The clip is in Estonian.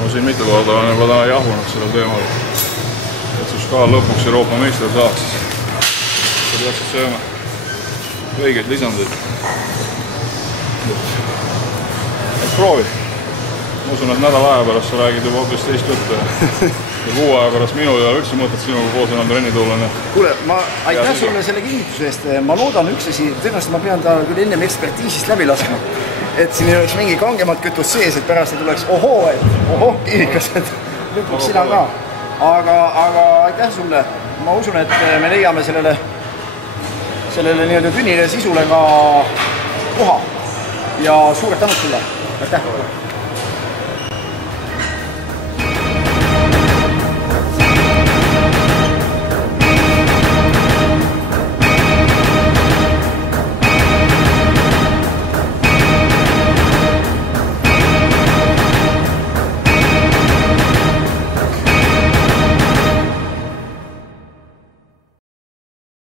ma siin mitu korda olen juba täna jahunud sellel teemal, et su Skaal lõpuks Euroopa meister saaks. Sa peaksid sööma õigeid lisandeid. Et proovi. Ma usun, et nädal aja pärast sa räägid juba hoopis teist juttu ja 6 aja pärast minul ei ole üldse mõtet sinuga koos enam trenni tulla. Kuule, ma aitäh sulle selle kinnituse eest. Ma loodan üks asi, tõenäoliselt ma pean ta küll ennem ekspertiisist läbi laskma, et siin ei oleks mingi kangemat kütus sees, et pärast ei tuleks ohoh, kiirikas, et lõpuks sina ka. Aga aitäh sulle. Ma usun, et me leiame sellele nii-öelda tünnile sisule ka koha ja suured tänud sulle. Aitäh!